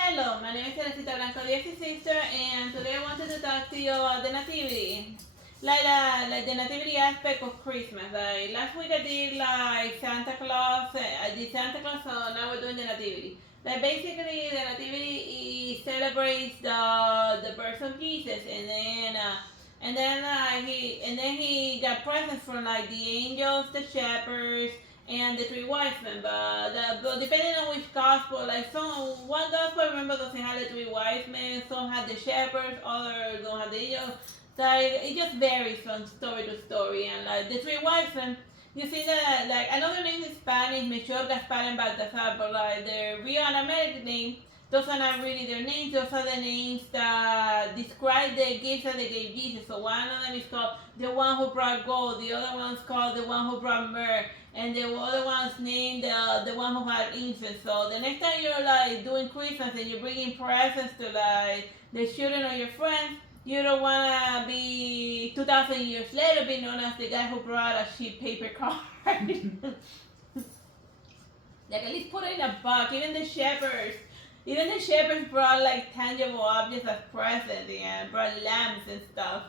Hello, my name is Artsy Sister, and today I wanted to talk to you about the Nativity. Like the Nativity aspect of Christmas. Like last week I did like Santa Claus, I did Santa Claus, so now we're doing the Nativity. Like basically the Nativity celebrates the birth of Jesus, and then he got presents from like the angels, the shepherds, and the three wise men. But depending on which gospel, like one gospel I remember doesn't have the three wise men, some have the shepherds, others don't have the angels. So it just varies from story to story. And like the three wise men, you see that like another name in Spanish, Melchor, Gaspar, and Baltasar, but like the real and American name, those are not really their names. Those are the names that describe the gifts that they gave Jesus. So one of them is called the one who brought gold. The other one's called the one who brought myrrh, and the other one's named the one who had incense. So the next time you're like doing Christmas and you're bringing presents to like the children or your friends, you don't wanna be 2,000 years later be known as the guy who brought a cheap paper card. Like at least put it in a box. Even the shepherds brought like tangible objects as presents and brought lamps and stuff.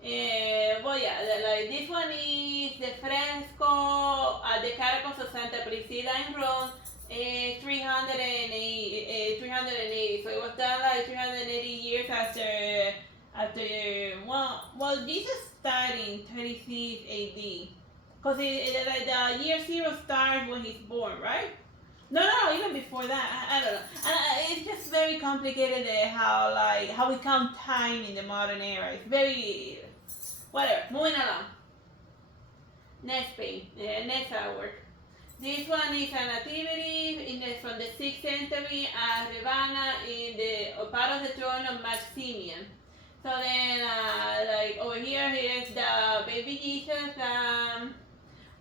Well, yeah, like this one is the fresco at the Catacombs of Santa Priscilla in Rome, 380. So it was done like 380 years after Jesus died in 36 AD. Because like the year zero starts when he's born, right? No, even before that. I don't know. It's just very complicated how we count time in the modern era. It's very whatever. Moving along. Next page. Next artwork. This one is a nativity from the 6th century at Ravenna in the part of the throne of Maximian. So then, like over here, here's the baby Jesus.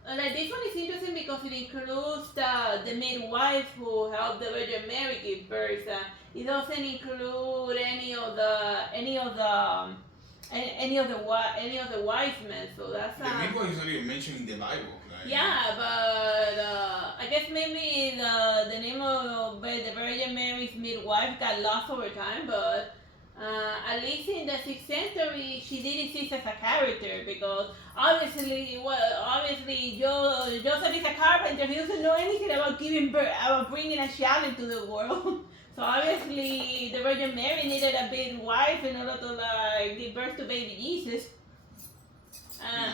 Like this one is interesting because it includes the midwife who helped the Virgin Mary give birth. It doesn't include any of the wise men. So that's the midwife is not even mentioned in the Bible. Like, yeah, but I guess maybe the name of the Virgin Mary's midwife got lost over time, but at least in the 6th century, she did exist as a character because obviously Joseph is a carpenter. He doesn't know anything about giving birth, about bringing a child into the world. So obviously, the Virgin Mary needed a big wife in order to like give birth to baby Jesus.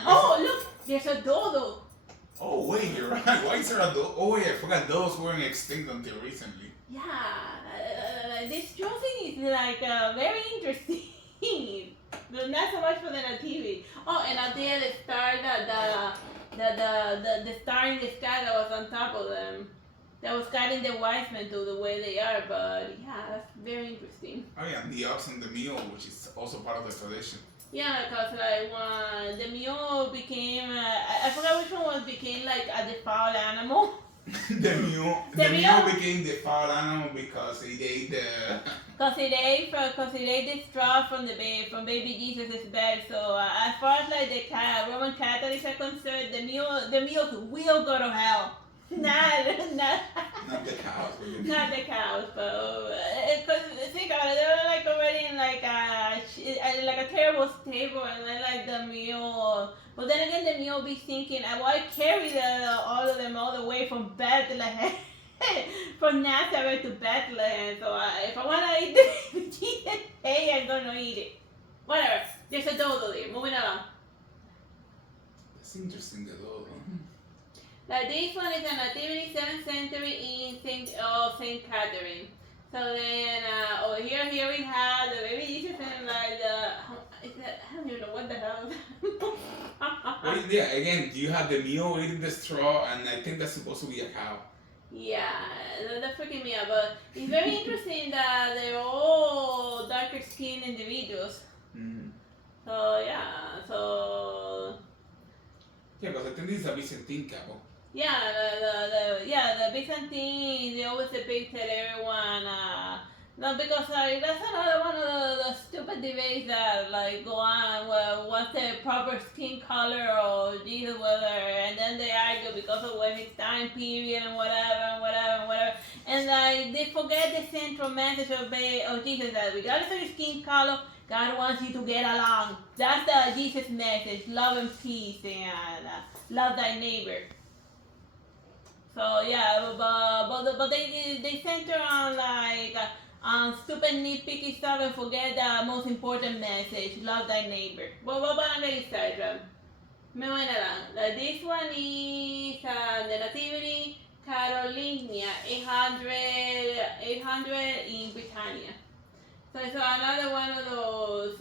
Oh, look, there's a dodo. oh wait, you're right. Why is there a dog? Oh wait, I forgot those weren't extinct until recently. Yeah, this drawing is like very interesting. But not so much for the nativity. Oh, and out there the star the star in the sky that was on top of them. That was guiding the wise men to the way they are. But yeah, that's very interesting. Oh yeah, and the ox and the mule, which is also part of the tradition. Yeah, because like when the mule became, I forgot which one became like a default animal. the mule became the foul animal because it ate the. Because it ate the straw from baby Jesus' bed. So as far as like the Roman Catholics are concerned, the mule will go to hell. not Not the cows. not the cows, but because think about it, they were like already in like a terrible stable, and then like the mule. But then again, the mule be thinking, why carry all of them all the way from Bethlehem, from Nazareth to Bethlehem? So if I wanna eat the Jesus, hey, I'm gonna eat it. Whatever. There's a dodo there. Moving along. That's interesting, the dodo. Like this one is a nativity 7th century in Saint Catherine. So then over here we have the baby Jesus and like I don't even know what the hell. Well, yeah, again, you have the mule eating the straw, and I think that's supposed to be a cow. Yeah, that's freaking me out. But it's very interesting that they're all darker skinned individuals. Mm-hmm. So yeah, so. Yeah, because I think this is a Byzantine cow. Yeah, the Byzantine, they always depicted everyone. No, because like that's another one of the stupid debates that like go on. Well, what's the proper skin color or Jesus whether, and then they argue because of when his time period and whatever. And like like they forget the central message of Jesus, that regardless of your skin color, God wants you to get along. That's the Jesus message: love and peace, and love thy neighbor. So yeah, but they center on like stupid nitpicky stuff and forget the most important message: love thy neighbor. What about the side? Me voy a this one is the Nativity Carolina 800 in Britannia. So it's another one of those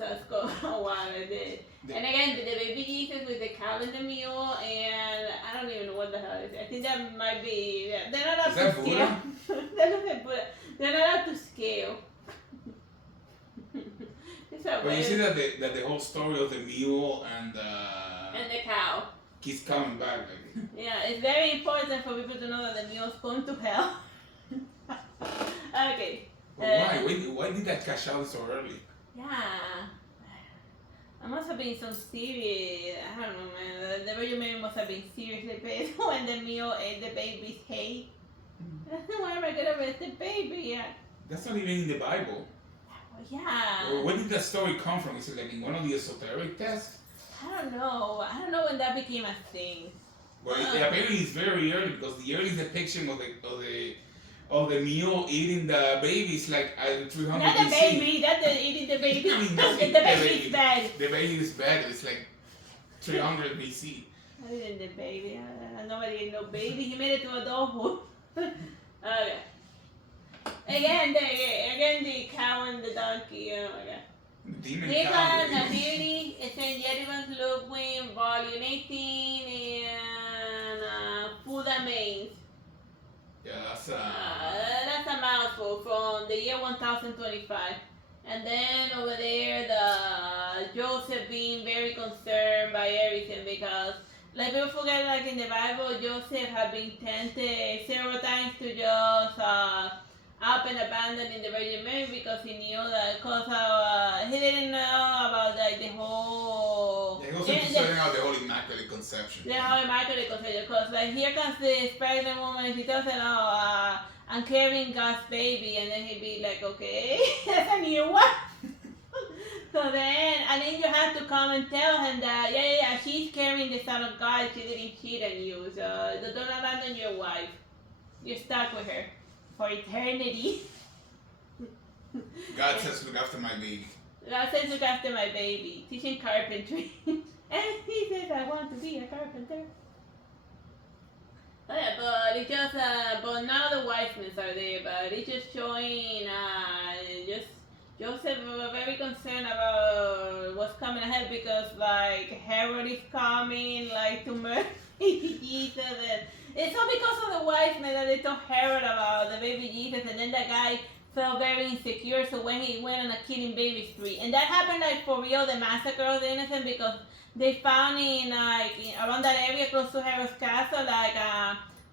and again, the baby Jesus with the cow and the mule, and I don't even know what the hell it is. I think that might be. They're not up to scale. They're not up to scale. But you see that the whole story of the mule and the cow keeps coming back. Like. Yeah, it's very important for people to know that the mule's going to hell. Okay. Why did that cash out so early? Yeah. I must have been some serious. I don't know, man. The Virgin Mary must have been seriously pissed when the mule ate the baby's hay. Why am I gonna arrest the baby? Yeah. That's not even in the Bible. Yeah. Where did that story come from? Is it like in one of the esoteric texts? I don't know. I don't know when that became a thing. Well, apparently it's very early because the earliest depiction of the mule eating the baby is like 300 Not the baby. That's eating the baby. I mean, the baby is bad. The baby is bad. It's like 300 BC. I didn't the baby. Nobody ate no baby. He made it to adulthood. Okay. Again, the cow and the donkey. Oh my god. Demon This cow. one, Nativity, it's in Jerryman's Ludwig, Volume 18, and Food and Mains. Yeah, that's a mouthful from the year 1025. And then over there, the Joseph being very concerned by everything because, like people forget, like in the Bible, Joseph had been tempted several times to just up and abandon in the Virgin Mary because he knew that he didn't know about like the whole. Yeah, he was considering out the whole Immaculate Conception. The whole Immaculate Conception, because like here comes this pregnant woman and she tells him, "Oh, I'm carrying God's baby," and then he'd be like, "Okay, that's a new one." So then an angel had to come and tell him that, yeah, she's carrying the Son of God. She didn't cheat on you, so don't abandon your wife. You're stuck with her for eternity. God says, look after my baby. God says, look after my baby. Teaching carpentry. And he says, I want to be a carpenter. Oh, yeah, but it's just, but none of the wise men are there, but it's just showing, just Joseph was very concerned about what's coming ahead because, like, Herod is coming, like, to murder Jesus, and it's all because of the wise men that they told Herod about the baby Jesus, and then the guy felt very insecure, so when he went on a killing baby spree. And that happened, like, for real, the massacre of the innocent, because they found around that area close to Herod's castle, like,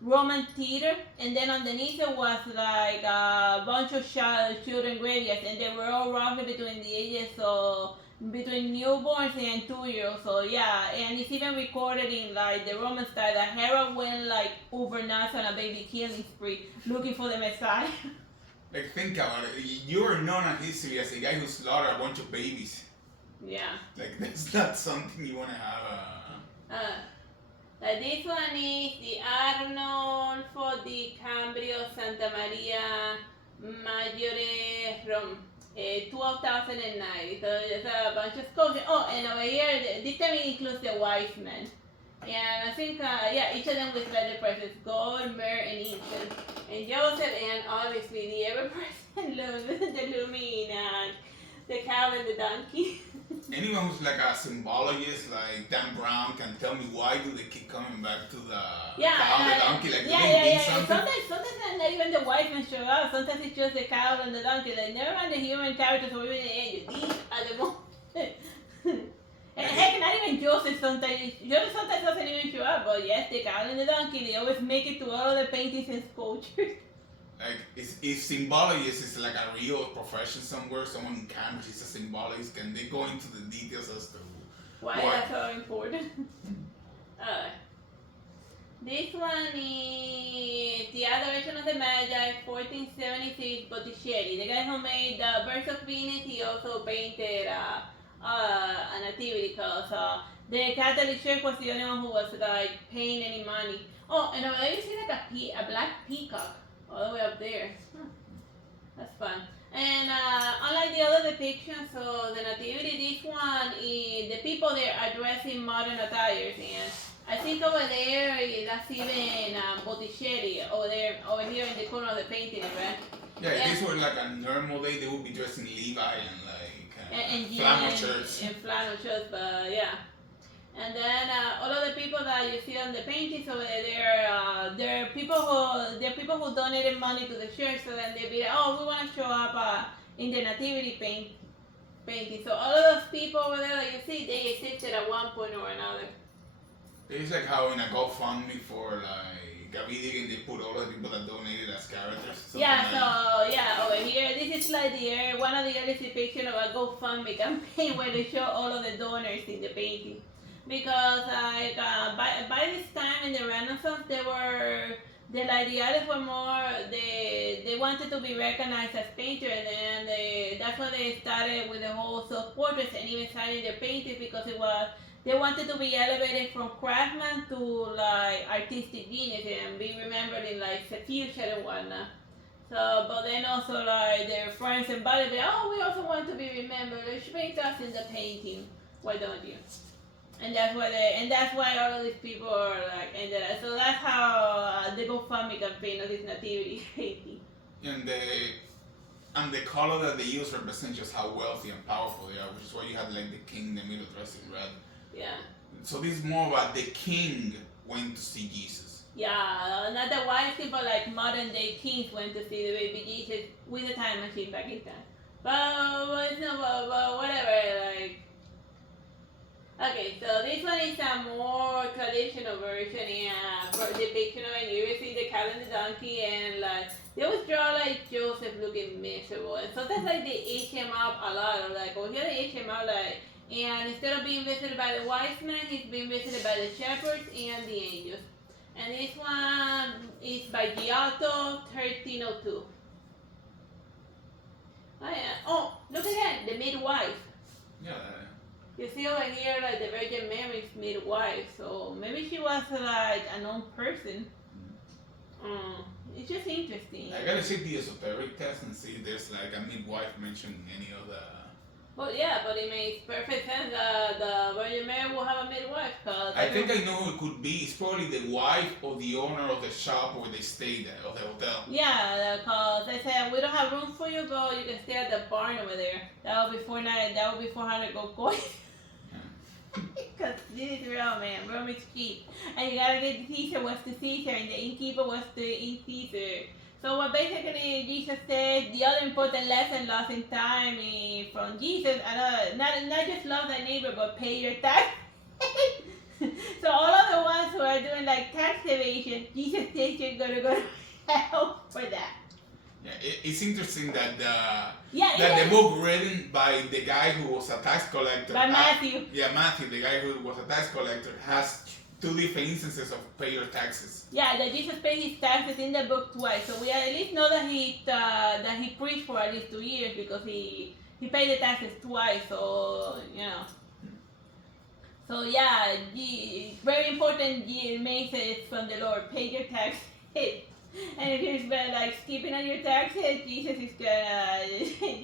Roman theater, and then underneath it was like a bunch of children graveyards, and they were all roughly between the ages of between newborns and 2-year-olds. So yeah, and it's even recorded in like the Roman style that Herod went like overnight on a baby killing spree, looking for the Messiah. Like think about it, you're known in history as a guy who slaughtered a bunch of babies. Yeah. Like that's not something you want to have. This one is the Arnold for the Cambrio Santa Maria Maggiore Rome, 2009. So there's a bunch of sculptures. Oh, and over here, this time it includes the wise men. And I think, each of them with leather presents, gold, myrrh, and incense. And Joseph, and obviously the ever-present the luminous, the cow and the donkey. Anyone who's like a symbologist, like Dan Brown, can tell me why do they keep coming back to the cow and the donkey? Like, do they mean something? Sometimes not even the white men show up. Sometimes it's just the cow and the donkey. Like, never mind the human characters or even the angels. These are the most. And heck, not even Joseph sometimes. Joseph sometimes doesn't even show up. But yes, the cow and the donkey, they always make it to all of the paintings and sculptures. Like, if symbologist is like a real profession somewhere, someone in Cambridge is a symbologist, can they go into the details as to why that's so important? This one is the Adoration of the Magi, 1476, Botticelli. The guy who made the Birds of Venus, he also painted a nativity because the Catholic Church was the only one who was like paying any money. Oh, and over there you see like a black peacock all the way up there. That's fun. And unlike the other depictions, so the nativity, this one, the people there are dressed in modern attires, and I think over there that's even Botticelli over here in the corner of the painting, right? Yeah, if this were like a normal day, they would be dressed in Levi and like flannel shirts. And flannel shirts, but yeah. And then all of the people that you see on the paintings over there, they're people who donated money to the church. So then they'll be like, oh, we want to show up in the nativity painting. So all of those people over there that you see, they existed at one point or another. It's like how in a GoFundMe for like a video game, they put all of the people that donated as characters. Yeah, so yeah, over here, this is like one of the earliest depictions of a GoFundMe campaign where they show all of the donors in the painting. Because like by this time in the Renaissance, the artists were more they wanted to be recognized as painters, and that's why they started with the whole self portraits and even started their paintings because they wanted to be elevated from craftsman to like artistic genius and be remembered in like the future and whatnot. So, but then also like their friends and buddies, oh, we also want to be remembered. Let's paint us in the painting. Why don't you? And that's why all of these people are like ended up. So that's how the GoFundMe campaign of this nativity painting. And the color that they use represents just how wealthy and powerful they are, which is why you have like the king in the middle dressed in red. Yeah. So this is more about the king went to see Jesus. Yeah, not the wise people like modern day kings went to see the baby Jesus with a time machine back in time. But whatever, like. Okay, so this one is a more traditional version for depiction of it. You will see the cow and the donkey, and like they always draw like Joseph looking miserable, and sometimes like they age him up a lot. Or, like over here they age him up like, and instead of being visited by the wise men, he's being visited by the shepherds and the angels. And this one is by Giotto, 1302. Oh yeah. Oh, look again, the midwife. Yeah. You see over here, like the Virgin Mary's midwife, so maybe she was like a known person. It's just interesting. I gotta check the esoteric test and see if there's like a midwife mentioned in any of the. Well, yeah, but it makes perfect sense that the Virgin Mary will have a midwife. Cause I think I know who it could be. It's probably the wife or the owner of the shop where they stayed at, of the hotel. Yeah, because they said we don't have room for you, but you can stay at the barn over there. That would be 400 gold coins. Because this is Rome, man. Rome is cheap. And you gotta get the Caesar was to Caesar, and the innkeeper was to Caesar. So what basically Jesus said, the other important lesson lost in time from Jesus, not just love thy neighbor, but pay your tax. So all of the ones who are doing like tax evasion, Jesus says you're gonna go to hell for that. Yeah, it's interesting that the book written by the guy who was a tax collector. By Matthew. Matthew, the guy who was a tax collector, has two different instances of pay your taxes. Yeah, that Jesus paid his taxes in the book twice. So we at least know that he preached for at least 2 years because he paid the taxes twice. So you know. So yeah, very important message from the Lord: pay your taxes. And if you're like skipping on your taxes, Jesus is gonna.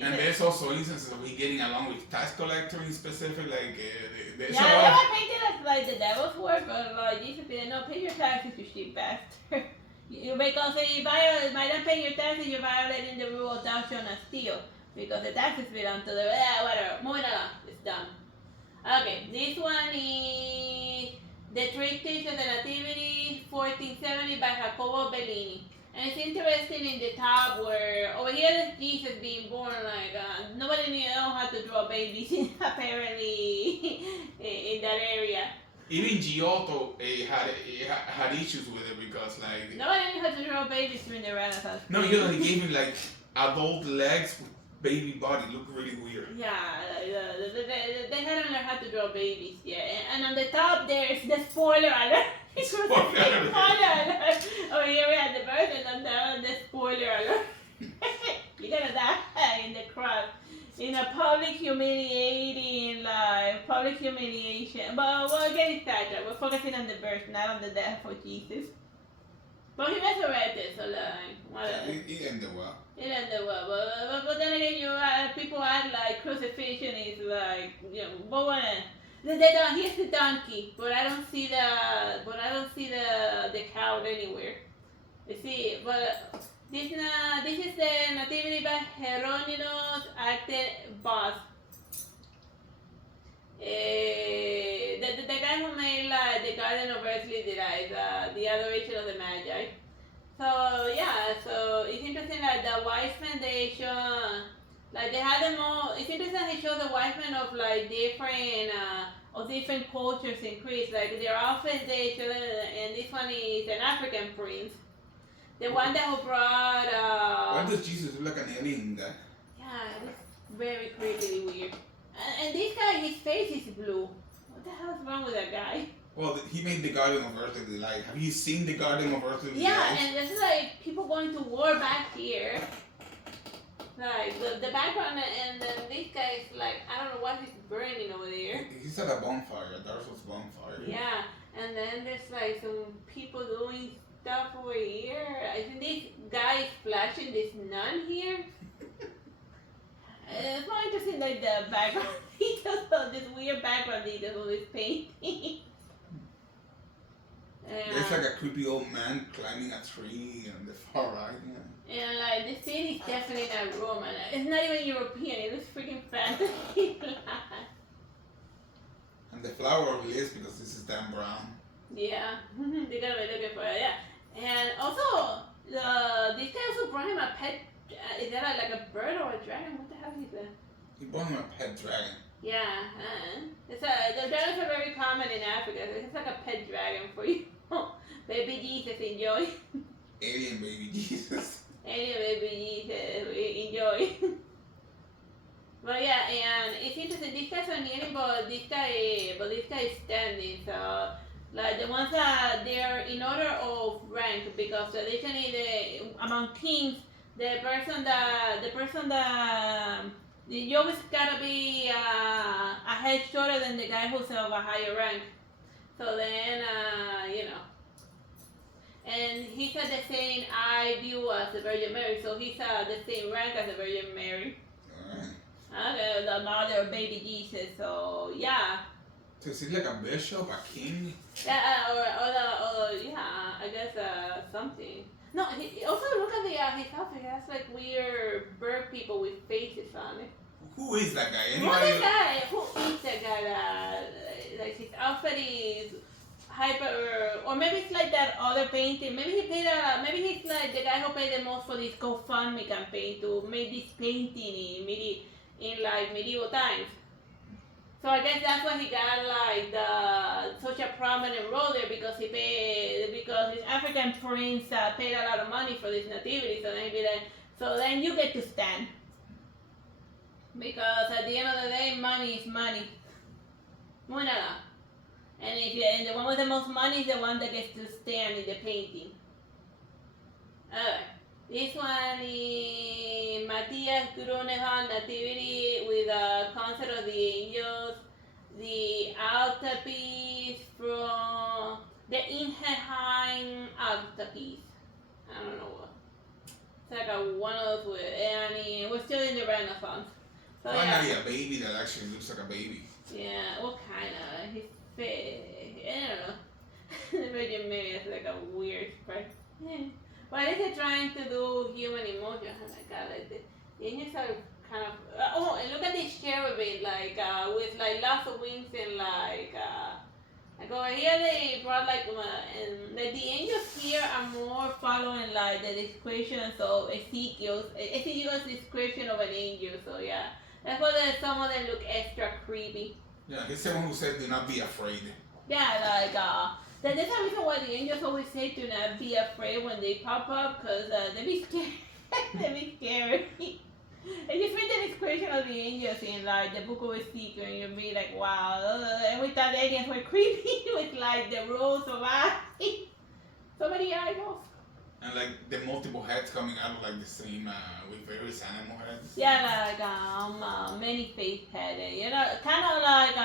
And there's also instances of he getting along with tax collector in specific, like. They were painted as like the devil's work, but like Jesus said, no, pay your taxes, you cheap bastard. Because if you by not paying your taxes, you're violating the rule of thou shalt not steal. Because the taxes belong to the whatever. Moving along, it's done. Okay, this one is the Triptych of the Nativity, 1470 by Jacopo Bellini. And it's interesting in the top where over here there's Jesus being born, like nobody knew how to draw babies apparently in that area. Even Giotto had issues with it because like nobody knew how to draw babies during the Renaissance. No, he gave him like adult legs with baby body, look really weird. Yeah, they hadn't learned how to draw babies yet. And on the top there's the spoiler alert. Spoiler alert. Oh, here we had the birth and then the spoiler alert. You're gonna die in the cross. In a public humiliating life, public humiliation. But we'll get it started. We're focusing on the birth, not on the death of Jesus. But he resurrected, so like, whatever. It ended well. It ended well, but then again, people act like crucifixion is like, but when here's the donkey, but I don't see the cow anywhere. You see, but this is the Nativity by Hieronymus acted boss. The guy who made like the Garden of Earthly Delights, the Adoration of the Magi. So yeah, so it's interesting that the wise men they show, like they had them all. It's interesting they show the wise men of like different cultures in Greece. Like their outfits they show, and this one is an African prince. The one that who brought. Why does Jesus look like an alien guy? Yeah, it's very creepy, weird. And this guy, his face is blue. What the hell is wrong with that guy? Well, he made the Garden of Earthly Delight. Have you seen the Garden of Earthly Delight? Yeah, and there's like people going to war back here. Like the background, and then this guy is like, I don't know what he's burning over there. He's at a bonfire, a Darcel's bonfire. Yeah, and then there's like some people doing stuff over here. I think this guy is flashing this nun here. It's more interesting like the background details of this weird background details of this painting. There's like a creepy old man climbing a tree on the far right. Yeah. And like the city is definitely not Roman. It's not even European. It looks freaking fantasy. And the flower of Liz because this is Dan Brown. Yeah, they're gonna be looking for it. Yeah, and also this guy also brought him a pet. Is that like a bird or a dragon? What the hell is that? He brought him a pet dragon. Yeah, the dragons are very common in Africa. So it's like a pet dragon for you. Baby Jesus, enjoy. Alien baby Jesus. Alien baby Jesus, enjoy. But yeah, and it's interesting. These guys are kneeling, but this guy is standing. So like the ones that they're in order of rank because traditionally among kings, the person that you always gotta be a head shorter than the guy who's of a higher rank. So then, and he's at the same eye view as the Virgin Mary, so he's at the same rank as the Virgin Mary. Okay, the mother of baby Jesus, so yeah. So is he like a bishop, a king? Yeah, or I guess something. No, he also look at his outfit. He has like weird bird people with faces on it. Who is that guy? Who is that guy? Like his outfit is hyper, or maybe it's like that other painting. Maybe he's like the guy who paid the most for this GoFundMe campaign to make this painting in like medieval times. So I guess that's why he got like such a prominent role there because his African prince paid a lot of money for this nativity. So then you get to stand because at the end of the day, money is money. Muy nada. And the one with the most money is the one that gets to stand in the painting. Alright. This one is Matthias Grunehan Nativity with a concert of the angels. The altarpiece from the Ingenheim altarpiece. I don't know what. It's like one of those, and we're still in the Renaissance. So finally, a baby that actually looks like a baby. Yeah, what kind of? His face, I don't know. The Virgin Mary is like a weird expression. But at least they're trying to do human emotion. Oh my god, like the angels are kind of. And look at this cherubim, like with like lots of wings and like over here they brought and like the angels here are more following like the descriptions of Ezekiel's description of an angel. So yeah, that's why some of them look extra creepy. Yeah, he's the one who said, "Do not be afraid." Yeah, like there's a reason why the angels always say to not be afraid when they pop up, because they be scared. They be scary. And you read the description of the angels in like the book of Ezekiel, and you'll be like, wow. And we thought the aliens were creepy with like the rows of eyes. So many eyeballs. And like the multiple heads coming out of like the same with various animal heads. Yeah, like many face head. You know, kind of like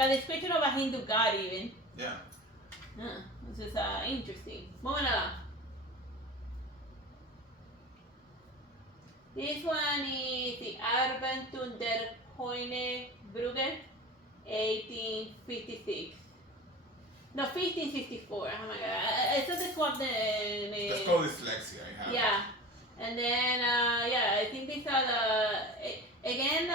a description of a Hindu god even. Yeah. This is interesting. Moving along. This one is the Arbeiten der Koine Brugge, 1856. No, 1564. Oh my god. I said this one. That's called dyslexia. I have. Yeah. And then, yeah, I think these are the again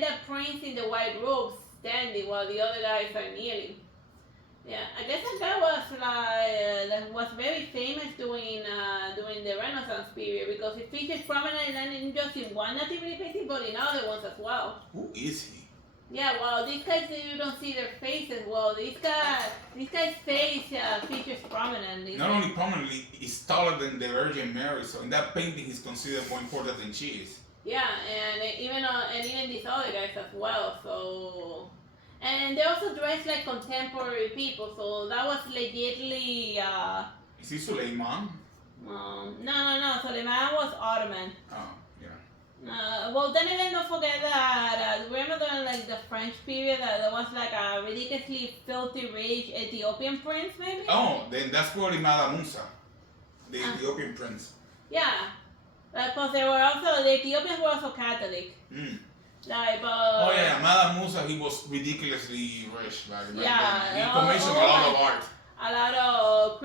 the prince in the white robes standing while the other guys are kneeling. Yeah, I guess that guy was that was very famous during the Renaissance period because he features prominently not just in one nativity painting but in other ones as well. Who is he? Yeah, well, these guys you don't see their faces. Well, this guy's face features prominently. Not only prominently, he's taller than the Virgin Mary, so in that painting he's considered more important than she is. Yeah, and even these other guys as well. So, and they also dress like contemporary people. So that was legitly. Is he Suleiman? No. Suleiman was Ottoman. Oh. Well, then again, don't forget that remember like the French period that there was like a ridiculously filthy rich Ethiopian prince, maybe. Oh, then that's probably Madame Musa, the Ethiopian prince. Yeah, because they were also the Ethiopians were also Catholic. Like, oh yeah, Madame Musa, he was ridiculously rich back then. He commissioned a lot of art. A lot of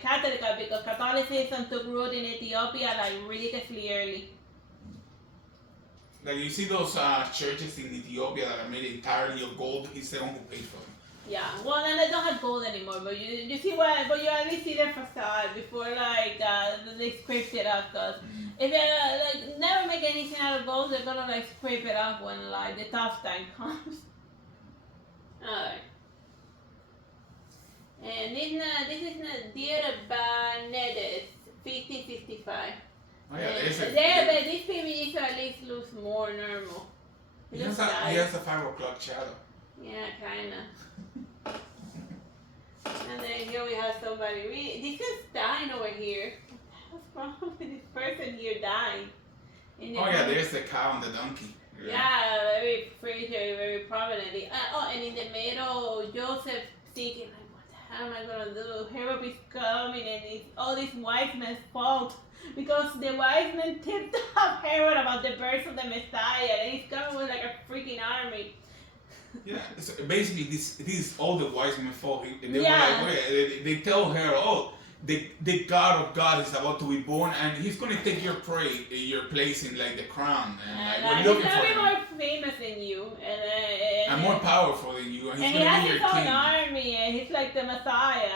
Catholic because Catholicism took root in Ethiopia like ridiculously early. Like you see those churches in Ethiopia that are made entirely of gold. He's the one who paid for them. Yeah, well, then they don't have gold anymore, but you see what? But you at least see their facade before like they scrape it off. Cause if they like never make anything out of gold, they're gonna like scrape it off when like the tough time comes. Alright. And this is Dear Banedes, 1565. Oh yeah, but this PVG at least looks more normal. He has a 5 o'clock shadow. Yeah, kinda. And then here we have somebody. This is dying over here. What's wrong with this person here dying? Oh yeah, there's the cow and the donkey. Yeah, very pretty, very prominently. And in the middle, Joseph thinking like, how am I gonna do? Herod is coming and it's all these wise men's fault because the wise men tipped off Herod about the birth of the Messiah and he's coming with like a freaking army. Yeah, so basically this is all the wise men's fault. They were like, they tell Herod, oh, the God of God is about to be born and he's gonna take your place in like the crown and we're looking for him. He's gonna be more famous than you and more powerful than you and he's gonna has be your his own king. Army and he's like the Messiah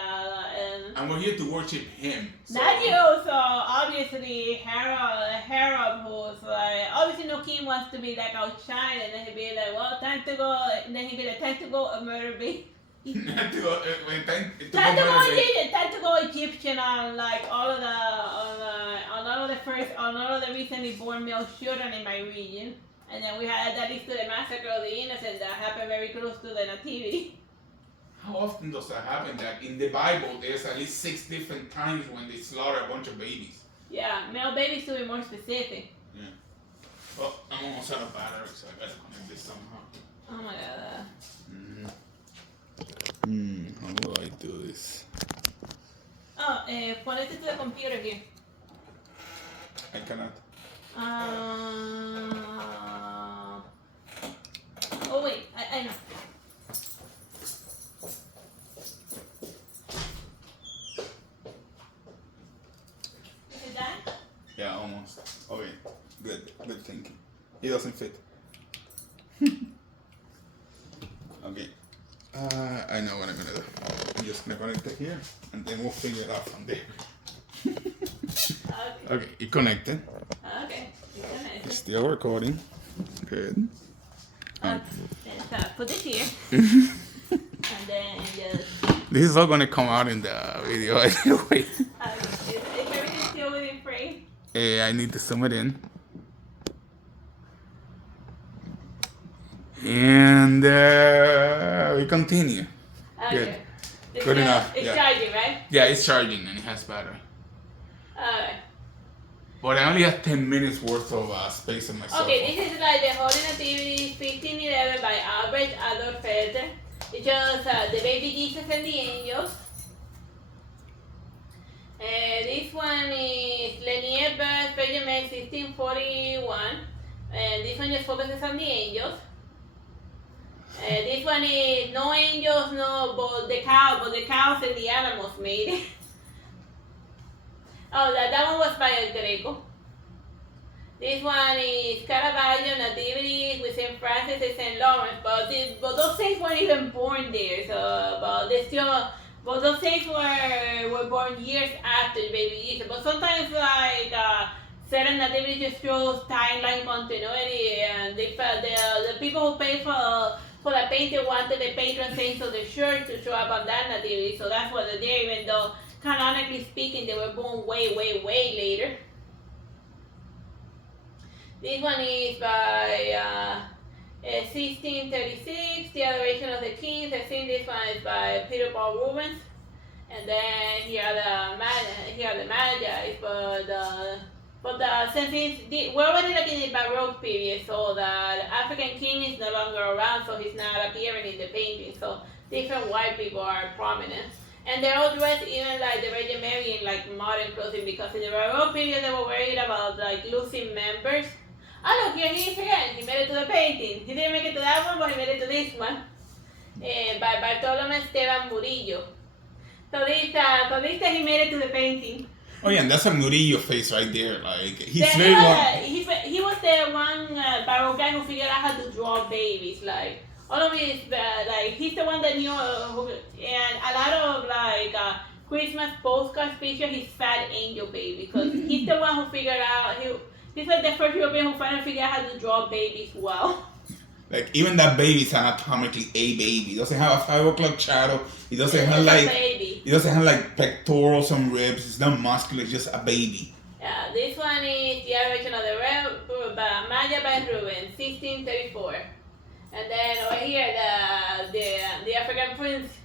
and we're here to worship him. So. Not you, so obviously Herod who's like obviously no king wants to be like outshined and then he'd be like, well, time to go and then he'd be like, time to go murder me. Time to go Egyptian on like all of the recently born male children in my region, and then we had that leads to the massacre of the innocent that happened very close to the Nativity. How often does that happen? That in the Bible there's at least 6 different times when they slaughter a bunch of babies. Yeah, male babies to be more specific. Yeah. Well, I'm almost out of battery, so I gotta connect this somehow. Oh my god. How do I do this? Oh, ponete to the computer here. I cannot. Oh wait, I know. Is it done? Yeah, almost. Okay, good thinking. It doesn't fit. Okay. I know what I'm gonna do. I'm just gonna connect it here, and then we'll figure it out from there. Okay, it connected. Okay, it's connected. It's still recording. Good. Put it here. And then just... This is all gonna come out in the video anyway. Is everything still within frame? I need to zoom it in. And we continue. Good. Okay. Good enough. It's Yeah. charging, right? Yeah, it's charging and it has battery. Alright. But I only have 10 minutes worth of space on my cell Okay, phone. this is like the Holy Nativity 1511 by Albert Adolf Felder. It shows the baby Jesus and the angels. This one is Lenier birth, Virgin Mary 1641. And this one just focuses on the angels. This one is no angels, no, but the cows and the animals made it. Oh, that one was by El Greco. This one is Caravaggio, Nativity with St. Francis and St. Lawrence, but those saints weren't even born there, so but those saints were born years after baby Jesus. But sometimes like certain nativity just shows timeline continuity, and the people who paid for the painting wanted the patron saints of the church to show up on that nativity, so that's what they're there, even though canonically speaking they were born way later. This one is by 1636, The Adoration of the Kings. I think this one is by Peter Paul Rubens. And then here are the Magi, but since we're already like in the Baroque period, so the African king is no longer around, so he's not appearing in the painting. So different white people are prominent. And they're all dressed even like the Virgin Mary in like modern clothing, because in the Baroque period they were worried about like losing members. Oh look, here he is again. He made it to the painting. He didn't make it to that one, but he made it to this one. By Bartolome Esteban Murillo. So this he made it to the painting. Oh yeah, and that's a Murillo face right there. Like he's Then very long. he was the one Baroque guy who figured out how to draw babies. Like all of it is like he's the one that knew, and a lot of like Christmas postcards feature his fat angel baby, because he's the one who figured out he's like the first European who finally figured out how to draw babies well. Like even that baby is anatomically a baby. It doesn't have a 5 o'clock shadow. It doesn't have like pectorals and ribs. It's not muscular. It's just a baby. Yeah, this one is The Adoration of the Magi by Rubens, 1634. And then over here the African prince.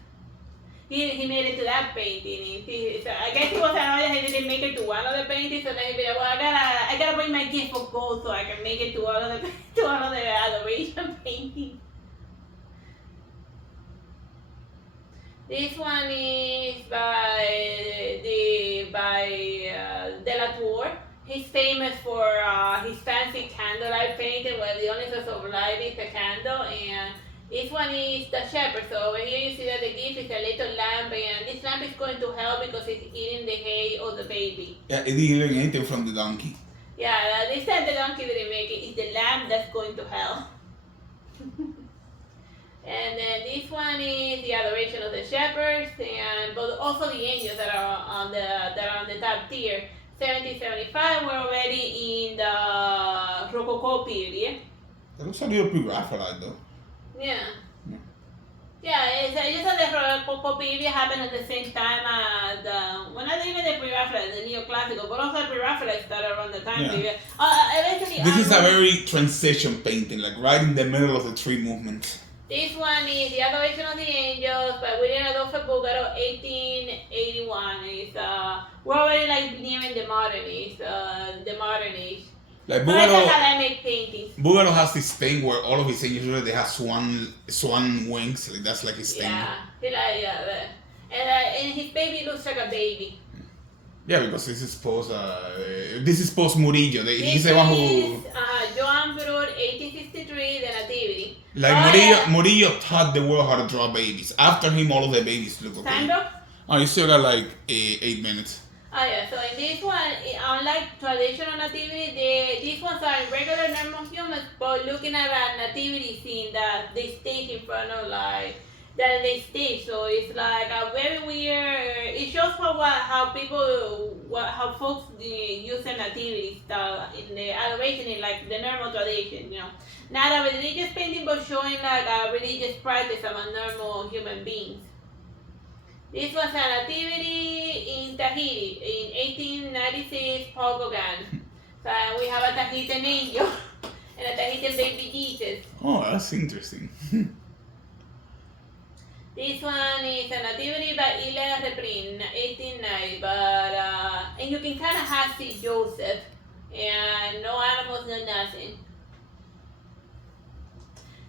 He made it to that painting. I guess he was annoyed he didn't make it to one of the paintings, so then he said, well, I gotta bring my gift of gold so I can make it to one of the adoration paintings. This one is by De La Tour. He's famous for his fancy candlelight painting, where the only source of light is the candle, and this one is the shepherd. So over here you see that the gift is a little lamb, and this lamb is going to hell because it's eating the hay of the baby. Yeah, it didn't eat anything from the donkey. Yeah, this time the donkey didn't make it. It's the lamb that's going to hell. And then this one is The Adoration of the Shepherds, but also the angels that are on the top tier. 1775, we're already in the Rococo period. That looks a little pre-Raphaelite though. Yeah. Yeah, it's just that the Rococo period happened at the same time as well, not even the pre-Raphaelite, the neoclassical, but also the pre-Raphaelite started around the time period. Eventually, this is a very transition painting, like right in the middle of the three movements. This one is The Adoration of the Angels by William Adolfo Bugaro, 1881. We're already like nearing the modern age. Like Bugaro, academic paintings. Bugaro has this thing where all of his angels they have swan wings. Like that's like his thing. Yeah, and his baby looks like a baby. Yeah, because this is post Murillo. He's the one who. Joan Brut, 1863, The Nativity. Like Murillo taught the world how to draw babies. After him, all of the babies look okay. Time though? Oh, you still got like 8 minutes. Oh yeah, so in this one, unlike traditional nativity, these ones are regular normal humans, but looking at a nativity scene that they stage in front of that they stage. So it's like a very weird. It shows how folks use the nativity style in the adoration in like the normal tradition. Not a religious painting, but showing like a religious practice among normal human beings. This was a nativity in Tahiti in 1896, Paul Gauguin. So we have a Tahitian angel. And and Tahitian baby Jesus. Oh, that's interesting. This one is a Nativity by Ile Reprin, 1890, but and you can kind of see Joseph, and no animals, no nothing.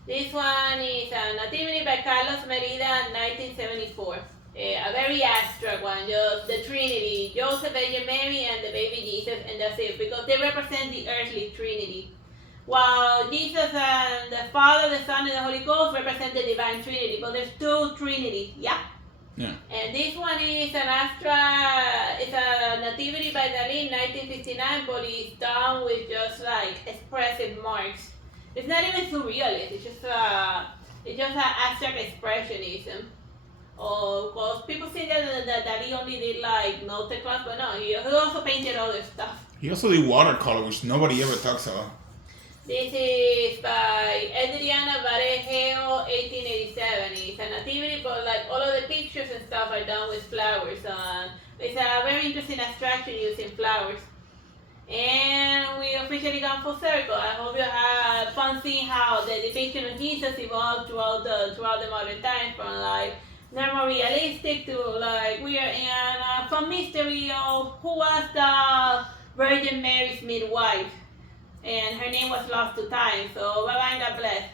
This one is a Nativity by Carlos Merida, 1974. A very abstract one, just the Trinity, Joseph, Virgin Mary, and the baby Jesus, and that's it, because they represent the earthly Trinity. While Jesus and the Father, the Son, and the Holy Ghost represent the divine Trinity, but there's two Trinities, yeah? Yeah. And this one is an Astra, it's a Nativity by Dalí, 1959, but it's done with just like expressive marks. It's not even surrealist, it's just an abstract expressionism. Oh, because people think that Dalí only did like no Claus, but no, he also painted other stuff. He also did watercolor, which nobody ever talks about. This is by Adriana Varejeo, 1887. It's a nativity, but like all of the pictures and stuff are done with flowers. It's a very interesting abstraction using flowers. And we officially gone full circle. I hope you had fun seeing how the depiction of Jesus evolved throughout the modern times, from like more realistic to like weird, and from mystery of who was the Virgin Mary's midwife. And her name was lost to time. So bye bye, God bless.